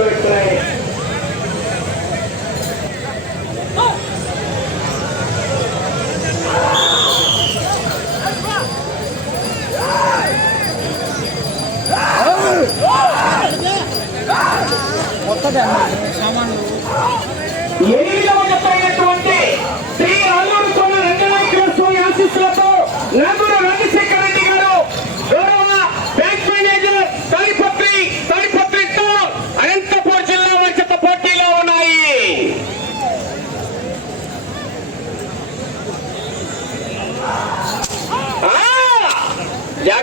మొదలు పెట్టుకున్నాయి ఎనిమిదవ జత అయినటువంటి శ్రీ అల్లూరు స్వామి రంగనాయకుల స్వామి ఆశీస్సులతో నందుడు రాజశేఖర రెడ్డి గారు గౌరవ బ్యాంక్ మేనేజర్ తాడిపత్రి తాడిపత్రితో అనంతపూర్ జిల్లా వంచత పోటీలో ఉన్నాయి ఆ!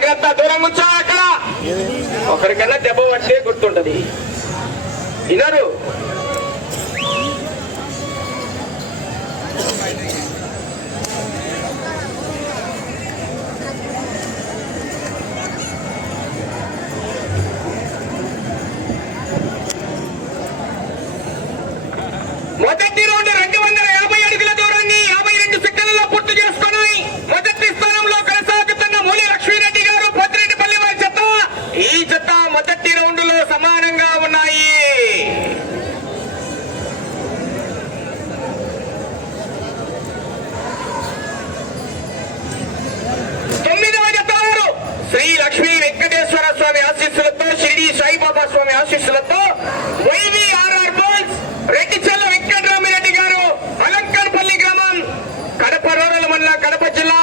జాగ్రత్త దూరం ఉంచా అక్కడ? ఒకరికన్నా దెబ్బ పట్టే గుర్తుంటది. వినరు. స్వామి ఆశీస్సులతో వైవిఆర్ఆర్ బోల్స్ రెడ్డిచెల్ల వెంకటరామిరెడ్డి గారు అలంకర్పల్లి గ్రామం కడప రూరల్ మండల కడప జిల్లా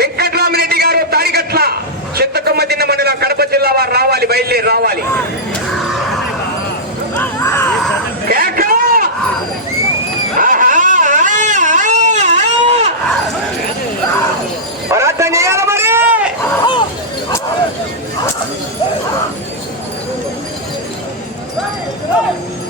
వెంకటరామిరెడ్డి గారు తాడిగట్ల చింతకొమ్మదిన్న మండల కడప జిల్లా వారు రావాలి బయలుదేరి రావాలి కేక! ఆహా! ఆ! ఆ! ఆ! పోరాటం చేయాలి మరి ఆహా!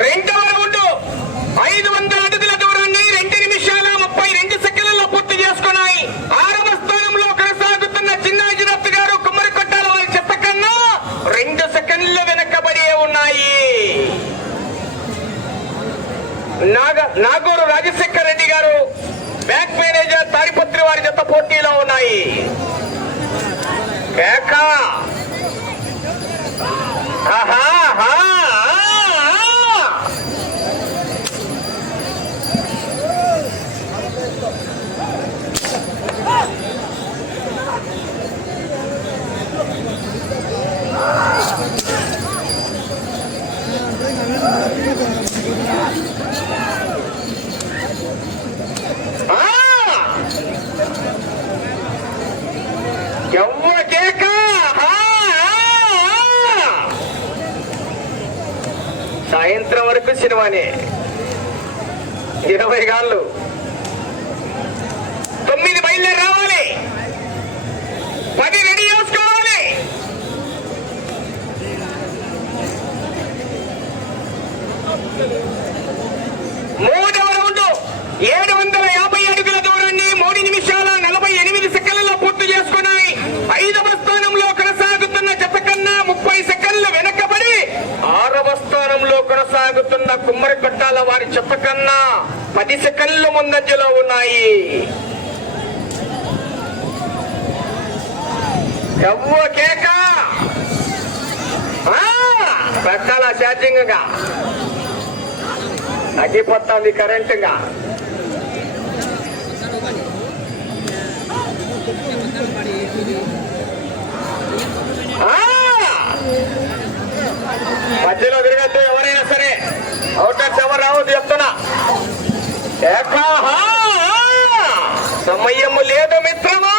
రెండవ రౌండ్ ఐదు వందల అడుగుల దూరాన్ని రెండు నిమిషాల ముప్పై రెండు సెకండ్లలో పూర్తి చేసుకున్నాయి. ఆరవ స్థానంలో కొనసాగుతున్న చిన్నాజిరత్ గారు కుమ్మరి కొట్టాల వారి చెత్త కన్నా రెండు సెకండ్లు వెనకబడి ఉన్నాయి. నాగ నాగూరు రాజశేఖర్ రెడ్డి గారు బ్యాంక్ మేనేజర్ తాడిపత్రి వారి జత పోటీలో ఉన్నాయి. కేక. ఆహా, ఆహా, ఆహా. ఆ! ఎవ్వ కేక ఆ! ఆ! ఆ! సాయంత్రం వరకు సినిమానే ఇరవై గాళ్ళు తొమ్మిది బయలుదేరి రావాలి పది రెడీ చేసుకోవాలి మూడవ రౌండ్ ఏడు వందల యాభై అడుగుల దూరాన్ని మూడు నిమిషాల నలభై ఎనిమిది సెకండ్లలో పూర్తి చేసుకున్నాయి ఐదవ స్థానంలో కొనసాగుతున్న జత కన్నా ముప్పై సెకండ్లు వెనకబడి ఆరవ స్థానంలో కొనసాగుతున్న కుమ్మరి గొట్టాల వారి చెప్పకన్నా పది సెకండ్లు ముందంజలో ఉన్నాయి. ఎవ్వ కేక? పెట్టాల ఛార్జింగ్గా. తగ్గిపోతుంది కరెంటుగా. మధ్యలో తిరగద్దు. చెప్తున్నా ఏకాహా! సమయము లేదు మిత్రమా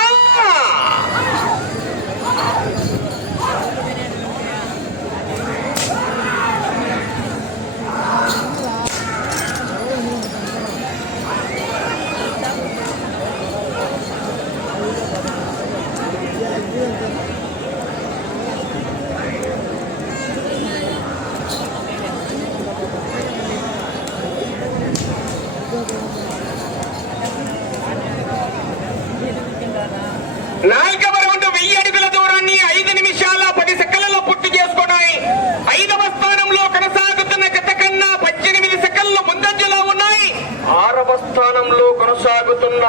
స్థానంలో కొనసాగుతున్న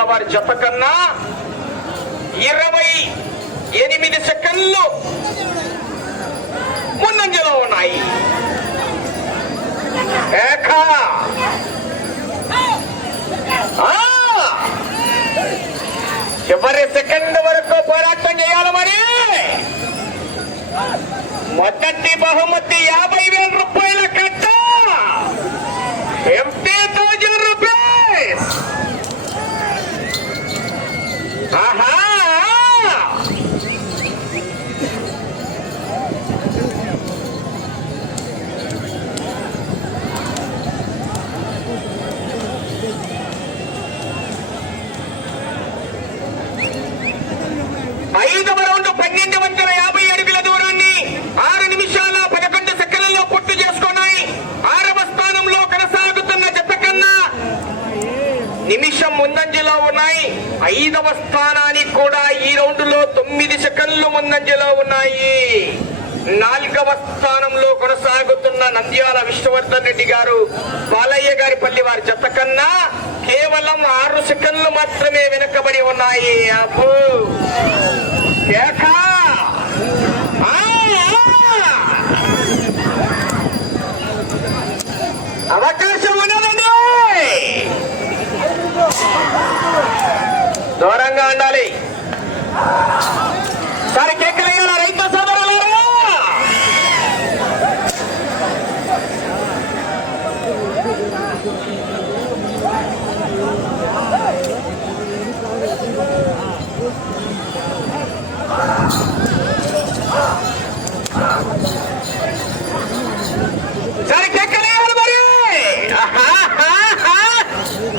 కుమ్మరపట్టాల వారి జత కన్నా ఇరవై ఎనిమిది సెకండ్లు ముందంజలో ఉన్నాయి. ఏక చివరి సెకండ్ వరకు పోరాటం చేయాలి మరి. మొదటి బహుమతి యాభై వేల రూపాయల కట్ట. ఎంపీతో కొనసాగుతున్న నంద్యాల విష్ణువర్ధన్ రెడ్డి గారు బాలయ్య గారి పల్లి వారి జత కన్నా కేవలం ఆరు సెకండ్లు మాత్రమే వెనుకబడి ఉన్నాయి. అబ్బో! అవకాశం ఉన్నదండి! దూరంగా ఉండాలి. సరే కేక రైతు సోదరులారా సరే కేకలేయాలి మరి ఆహా, ఆహా.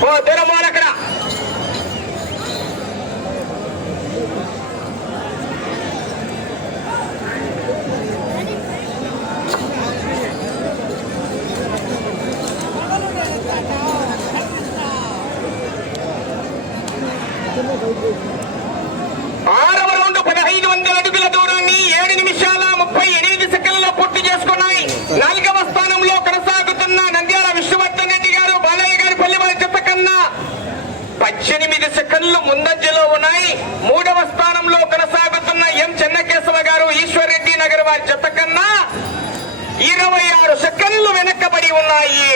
ఓ దూరం పోవాలి అక్కడ ఆరవ రౌండ్ పదహైదు వందల అడుగుల దూరాన్ని ఏడు నిమిషాల ముప్పై ఎనిమిది సెకండ్లలో పూర్తి చేసుకున్నాయి నాలుగవ స్థానంలో కొనసాగుతున్న నంద్యాల విష్ణువర్ధన్ రెడ్డి గారు బాలయ్య గారి పల్లి వారి జత కన్నా ఎనిమిది సెకండ్లు ముందంజలో ఉన్నాయి. మూడవ స్థానంలో కొనసాగుతున్న ఎం చెన్నకేశవ గారు ఈశ్వర్రెడ్డి నగర్ వారి జత కన్నా ఇరవై ఆరు సెకండ్లు వెనక్కబడి ఉన్నాయి.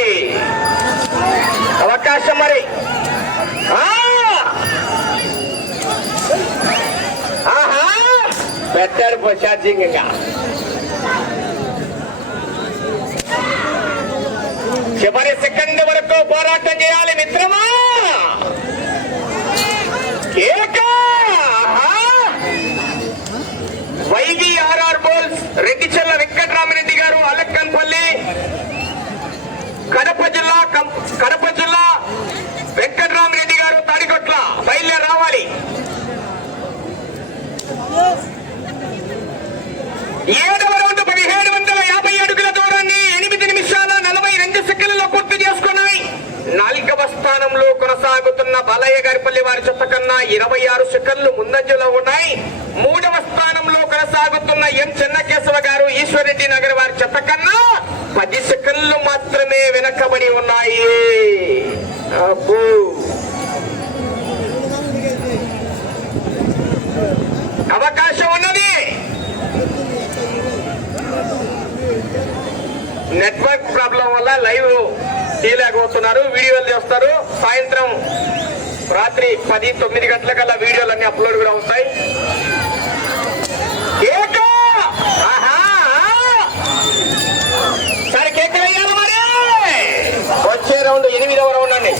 అవకాశం మరి. ఆహా! పెట్టాడు పో ఛార్జింగ్ ఇంకా. చివరి సెకండ్ వరకు పోరాటం చేయాలి మిత్రమా? వైవిఆర్ఆర్ బోల్స్ రెడ్డిచెల్ల వెంకటరామరెడ్డి గారు అలక్కన్పల్లి కడప జిల్లా కం- కడప జిల్లా వెంకటరామరెడ్డి గారు తాడికొట్ల బయలుదేరి రావాలి. ఏడవ రౌండ్ పదిహేడు వందల యాభై అడుగుల దూరాన్ని ఎనిమిది నిమిషాల నలభై రెండు సెకండ్లలో పూర్తి చేసుకున్నాయి. నాలుగవ స్థానంలో కొనసాగుతున్న బాలయ్య గారిపల్లి వారి చెత్త కన్నా ఇరవై ఆరు సెకండ్లు ముందంజలో ఉన్నాయి. మూడవ స్థానంలో కొనసాగుతున్న ఎం చెన్నకేశవ గారు ఈశ్వరెడ్డి నగర్ వారి చెత్త కన్నా పది సెకండ్లు మాత్రమే వెనకబడి ఉన్నాయి. అవకాశం ఉన్నది. నెట్వర్క్ ప్రాబ్లం వల్ల లైవ్ చేయలేకపోతున్నారు. వీడియోలు చేస్తారు. సాయంత్రం రాత్రి పది తొమ్మిది గంటలకల్లా వీడియోలు అన్ని అప్లోడ్ కూడా అవుతాయి మరి. వచ్చే రౌండ్ ఎనిమిదవ రౌండ్ అండి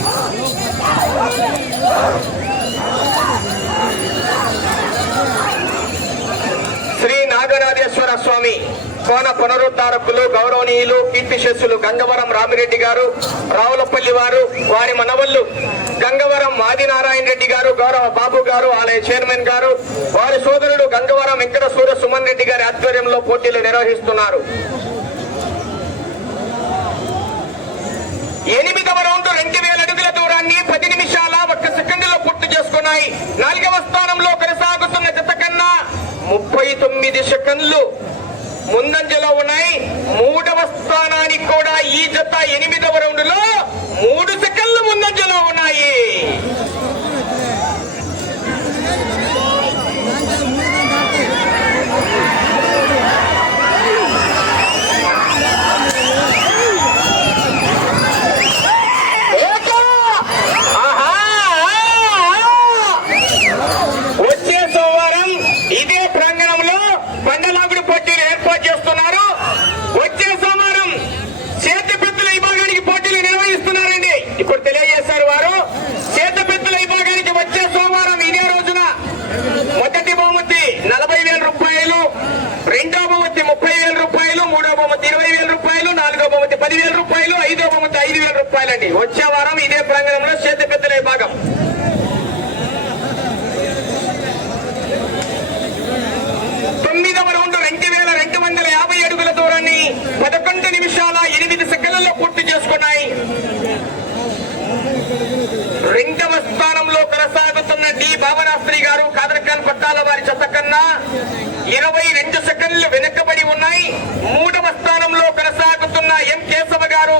శ్రీ నాగరాజేశ్వర స్వామి కోన పునరుద్ధారకులు గౌరవనీయులు కీర్తిశస్సులు గంగవరం రామిరెడ్డి గారు రావులపల్లి వారు వారి మనవళ్ళు గంగవరం ఆదినారాయణ రెడ్డి గారు గౌరవ బాబు గారు ఆలయ చైర్మన్ గారు వారి సోదరుడు గంగవరం వెంకట సూర్య సుమన్ రెడ్డి గారి ఆధ్వర్యంలో పోటీలు నిర్వహిస్తున్నారు. ఎనిమిదవ రౌండ్ రెండు వేల అడుగుల దూరాన్ని పది నిమిషాల ఒక్క సెకండ్లో పూర్తి చేసుకున్నాయి. నాలుగవ స్థానంలో కొనసాగుతున్న జత కన్నా ముప్పై తొమ్మిది సెకండ్లు ముందంజలో ఉన్నాయి. మూడవ స్థానానికి కూడా ఈ జత ఎనిమిదవ రౌండ్లో మూడు సెకండ్లు ముందంజలో ఉన్నాయి. రూపాయలు మూడో బహుమతి ఇరవై రూపాయలు నాలుగో బహుమతి పదివేల రూపాయలు ఐదో బహుమతి ఐదు వేల రూపాయలండి. వచ్చే వారం ఇదే ప్రాంగణంలో చేతి పెద్దలే భాగం. తొమ్మిదవ రౌండ్ రెండు వేల రెండు వందల యాభై అడుగుల దూరాన్ని పదకొండు నిమిషాల ఎనిమిది సెకండ్లలో పూర్తి చేసుకున్నాయి. రెండవ స్థానంలో కొనసాగుతున్న డి భావనాస్త్రి గారు కాదర్ఖాన్ పట్టాల వారి చెత్త కన్నా ఇరవై రెండు సెకండ్లు వెనుకబడి ఉన్నాయి. మూడవ స్థానంలో కొనసాగుతున్న ఎం కేశవ గారు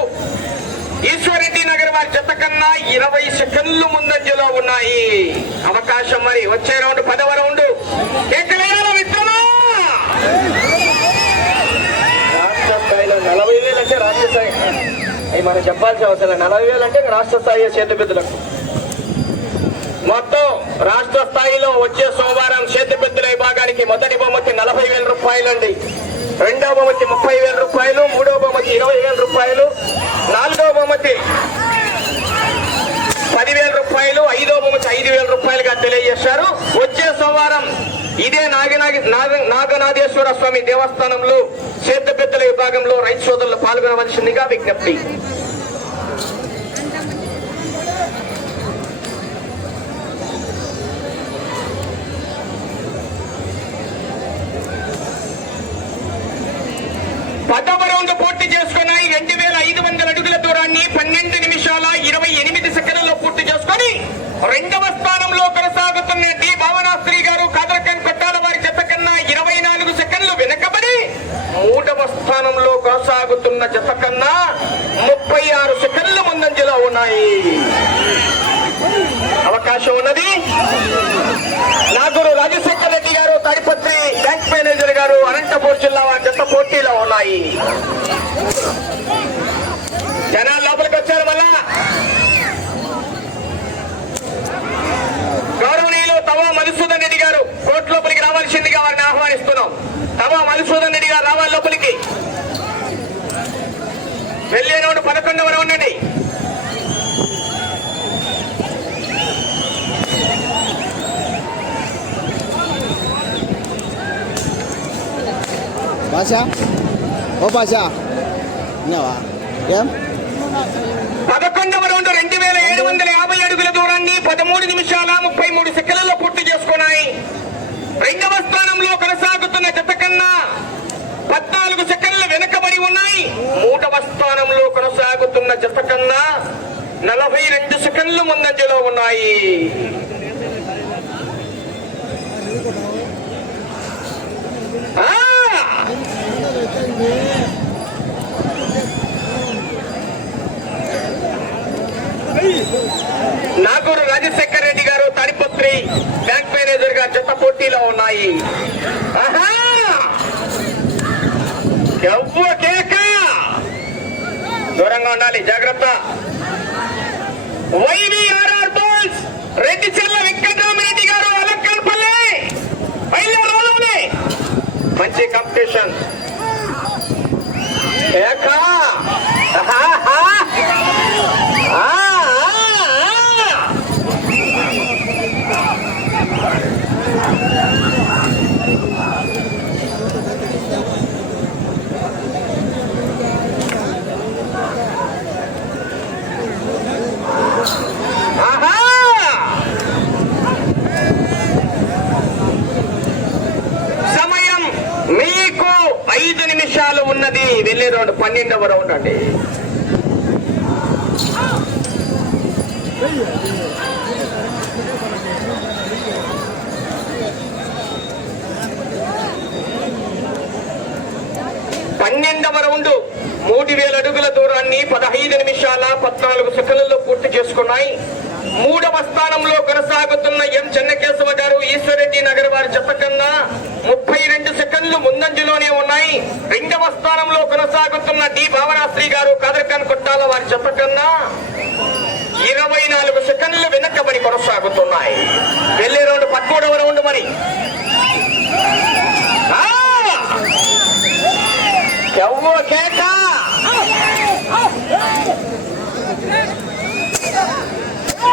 ఈశ్వరెడ్డి నగర్ వారి చెత్త కన్నా ఇరవై సెకండ్లు ముందంజలో ఉన్నాయి. అవకాశం మరి వచ్చే రౌండ్ పదవ రౌండ్. ఎక్కలేరా మిత్రమా! రాష్ట్ర స్థాయిలో నలభై వేలు అంటే రాష్ట్ర స్థాయి. మనం చెప్పాల్సిన అవసరం నలభై వేలు అంటే రాష్ట్ర స్థాయి చేతిపెద్దులకు మొత్తం రాష్ట్ర స్థాయిలో వచ్చే సోమవారం చేతిపెత్తుల విభాగానికి మొదటి బహుమతి నలభై వేల రూపాయలండి. రెండవ బహుమతి ముప్పై వేల రూపాయలు మూడవ బహుమతి ఇరవై వేల రూపాయలు నాలుగవ బహుమతి పదివేల రూపాయలు ఐదో బహుమతి ఐదు వేల రూపాయలుగా తెలియజేశారు. వచ్చే సోమవారం ఇదే నాగనాగ నాగ- నాగనాథేశ్వర స్వామి దేవస్థానంలో చేతిపెత్తుల విభాగంలో రైతు సోదరులు పాల్గొనవలసిందిగా విజ్ఞప్తి. రౌండ్ పూర్తి చేసుకున్న రెండు వేల ఐదు వందల అడుగుల దూరాన్ని పన్నెండు నిమిషాల ఇరవై ఎనిమిది సెకండ్లలో పూర్తి చేసుకొని రెండవ స్థానంలో కొనసాగుతున్న డి భావనాశ్రీ గారు కాదరకన్ కొట్టాల వారి జత కన్నా ఇరవై నాలుగు సెకండ్లు వెనకబడి మూడవ స్థానంలో కొనసాగుతున్న జత కన్నా ముప్పై ఆరు సెకండ్లు ముందంజలో ఉన్నాయి. అవకాశం ఉన్నది. నాగూరు రాజశేఖర రెడ్డి గారు తాడిపత్రి బ్యాంక్ మేనేజర్ గారు అనంతపూర్ జిల్లా వారి జత పోటీలో ఉన్నాయి. జనాలు లోపలికి వచ్చారు మళ్ళా. గౌరవనీయులు తవా మధుసూదన్ రెడ్డి గారు కోర్టు లోపలికి రావాల్సిందిగా వారిని ఆహ్వానిస్తున్నాం. తవా మధుసూదన్ రెడ్డి గారు రావాలి లోపలికి. వెళ్ళే రౌండ్ పదకొండవ రౌండ్ అండి. భాష ఓ భాష ఉన్నావా? ఏం? పదకొండవ రౌండ్ రెండు వేల ఏడు వందల యాభై అడుగుల దూరాన్ని పదమూడు నిమిషాల ముప్పై మూడు సెకండ్లలో పూర్తి చేసుకున్నాయి. రెండవ స్థానంలో కొనసాగుతున్న జత కన్నా పద్నాలుగు సెకండ్లు వెనుకబడి ఉన్నాయి. మూడవ స్థానంలో కొనసాగుతున్న జత కన్నా నలభై రెండు సెకండ్లు ముందంజలో ఉన్నాయి. నాగూరు రాజశేఖర్ రెడ్డి గారు తాడిపత్రి బ్యాంక్ మేనేజర్ గారు జత పోటీలో ఉన్నాయి. కేక! దూరంగా ఉండాలి జాగ్రత్త. వైవిఆర్ఆర్ బోల్స్ రెడ్డి చెల్ల వెంకటరామరెడ్డి గారు అలంకల్పల్లి మంచి కాంపిటీషన్ ఏకా ఆహా! ఆ, ఆ, ఆ. ఆహా! సమయం మీకు ఐదు నిమిషాలు ఉన్నది వెళ్ళే రౌండ్ పన్నెండవ రౌండ్ అండి పన్నెండవ రౌండ్ తొమ్మిది వేల అడుగుల దూరాన్ని పదహైదు నిమిషాల పద్నాలుగు సెకండ్లలో పూర్తి చేసుకున్నాయి. మూడవ స్థానంలో కొనసాగుతున్న ఎం చెన్నకేశవ గారు ఈశ్వరెడ్డి నగర్ వారి జత కన్నా ముప్పై రెండు సెకండ్లు ముందంజలోనే ఉన్నాయి. రెండవ స్థానంలో కొనసాగుతున్న డి భావనాశ్రీ గారు కాదర్ఖాన్ కొట్టాల వారి జత కన్నా ఇరవై నాలుగు సెకండ్లు వెనకబడి కొనసాగుతున్నాయి. వెళ్ళే రౌండ్ పదమూడవ రౌండ్ మరి. కేక!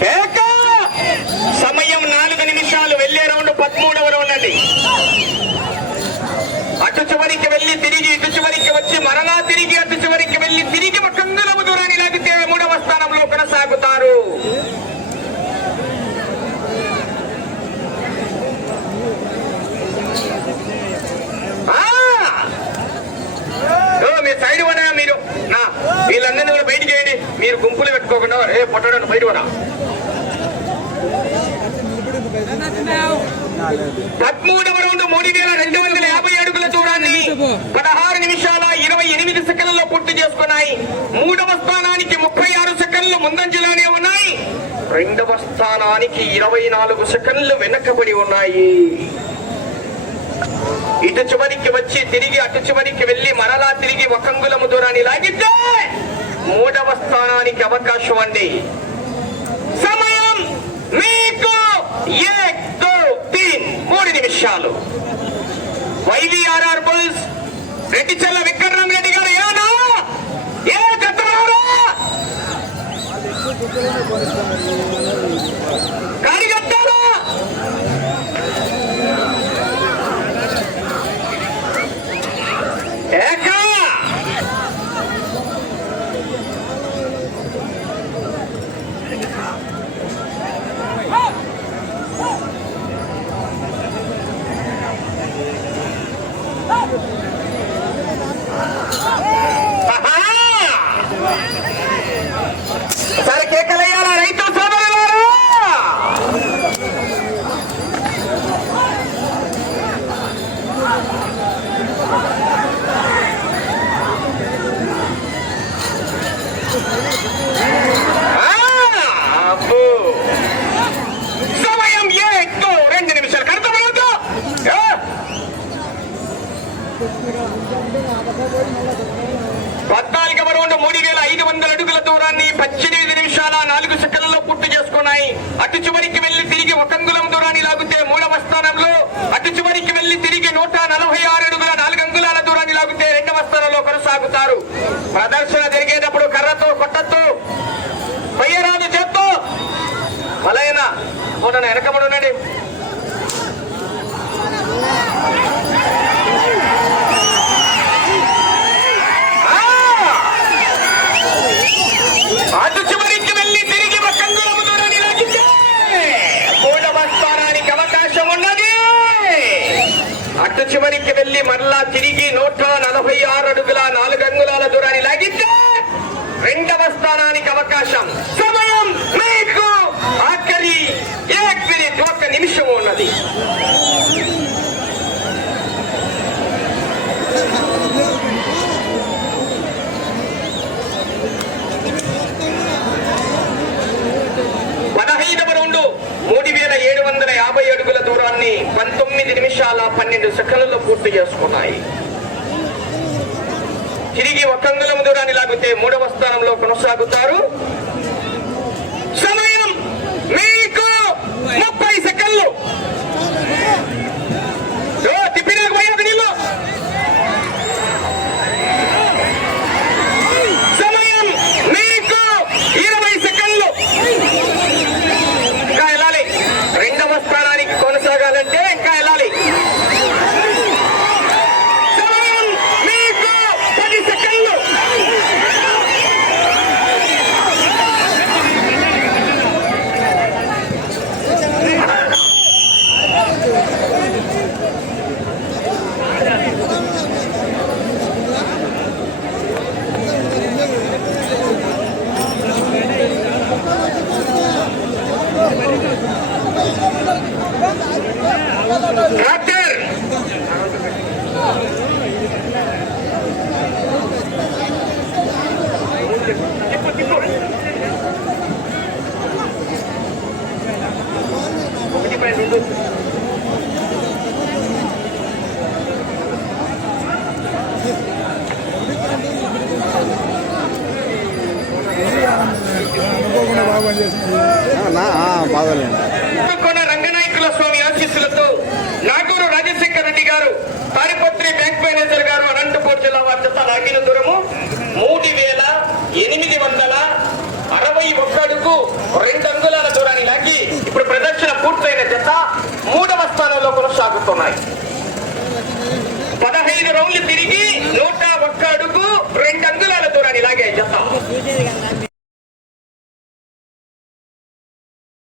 కేక సమయం నాలుగు నిమిషాలు వెళ్ళే రౌండ్ పదమూడవ రౌండ్ అండి మీరు గుంపులు పెట్టుకోకుండా రే పొట్టడానికి బయట వరా పదమూడవ రౌండ్ మూడు వేల రెండు వందల యాభై అడుగుల దూరాన్ని పదహారు నిమిషాల ఇరవై ఎనిమిది సెకండ్లలో పూర్తి చేసుకున్నాయి. మూడవ స్థానానికి ముప్పై ఆరు సెకండ్లు ముందంజలోనే ఉన్నాయి. రెండవ స్థానానికి ఇరవై నాలుగు సెకండ్లు వెనకబడి ఉన్నాయి. ఇటు చివరికి వచ్చి తిరిగి అటు చివరికి వెళ్ళి మరలా తిరిగి ఒక దూరాన్ని లాగితే మూడవ స్థానానికి అవకాశం అండి. సమయం మీకు దో మూడు నిమిషాలు. వైవిఆర్ఆర్ బుల్స్ రెడ్డి చెల్ల రెడ్డి గారు ఏమన్నా? ఏ చెప్తున్నారా కార్యకర్తలు ఏకా సరే కేకలయ్యాలా రైతు సోదరులారా ఆ, అబ్బో. సమయం ఏదో రెండు నిమిషాలు పద్నాలుగవ రౌండ్ మూడు వేల ఐదు వందల అడుగుల దూరాన్ని పద్దెనిమిది నిమిషాల నాలుగు సెకండ్లలో పూర్తి చేసుకున్నాయి. అటు చివరికి వెళ్ళి తిరిగి ఒక అంగుళం దూరాన్ని లాగితే మూడవ స్థానంలో అటు చివరికి వెళ్ళి తిరిగి నూట నలభై ఆరు అడుగుల నాలుగు అంగుళాల దూరాన్ని లాగితే రెండవ స్థానంలో కొనసాగుతారు ప్రదర్శన జరిగేటప్పుడు కర్రతో కొట్టద్దు. కొయ్యరాదు చేత్తో. మలైన ఫోటోను వెనకబడి ఉండండి ఆ! అటు చివరికి వెళ్ళి తిరిగి ఒక అంగుళం దూరాన్ని లాగితే మూడవ స్థానానికి అవకాశం ఉన్నది అటు చివరికి వెళ్ళి మరలా తిరిగి నూట నలభై ఆరు అడుగుల నాలుగు అంగుళాల దూరాన్ని లాగితే రెండవ స్థానానికి అవకాశం సమయం మీకు ఆఖరి ఏక్ మినిట్ ఒక్క నిమిషం ఉన్నది ఐదవ రౌండ్ మూడు వేల ఏడు వందల యాభై అడుగుల దూరాన్ని పంతొమ్మిది నిమిషాల పన్నెండు సెకండ్లలో పూర్తి చేసుకున్నాయి. తిరిగి ఒక అంగుళం దూరాన్ని లాగితే మూడవ స్థానంలో కొనసాగుతారు. సమయం